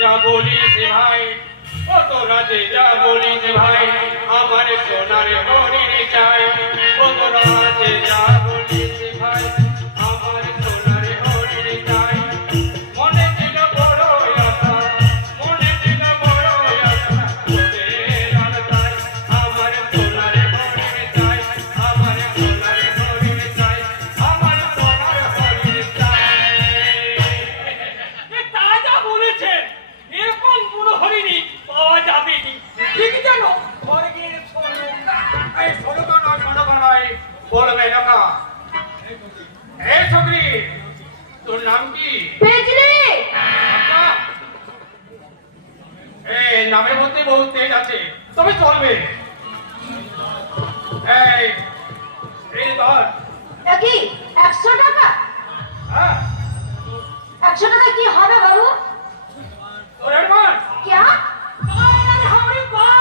যা বলিস ভাই, ও তোরা যে যা বলিস ভাই, আমার সোনার হরিণ চাই। ও তোরা যে যা বলিস ভাই, আমার সোনার হরিণ চাই। মনে ছিল বড় আশা, মনে ছিল বড় আশা, তোদের আশায় আমার সোনার হরিণ চাই, আমার সোনার হরিণ চাই, আমার সোনার হরিণ চাই। তা যা বলেছেন, এরকম বুড়ো হরিণী পাওয়া যাবে কি? ঠিক যেন স্বর্গের স্বর্গ। এই ছোটকা নয়, বলবে লোকা। এই ছকরি, তোর নাম কি? পেজলি আচ্ছা, এই নামের মধ্যে বহু তেজ আছে, তবে চলবে। এই এই ধর। কি 100 টাকা? হ্যাঁ, 100 টাকা কি হবে বাবু?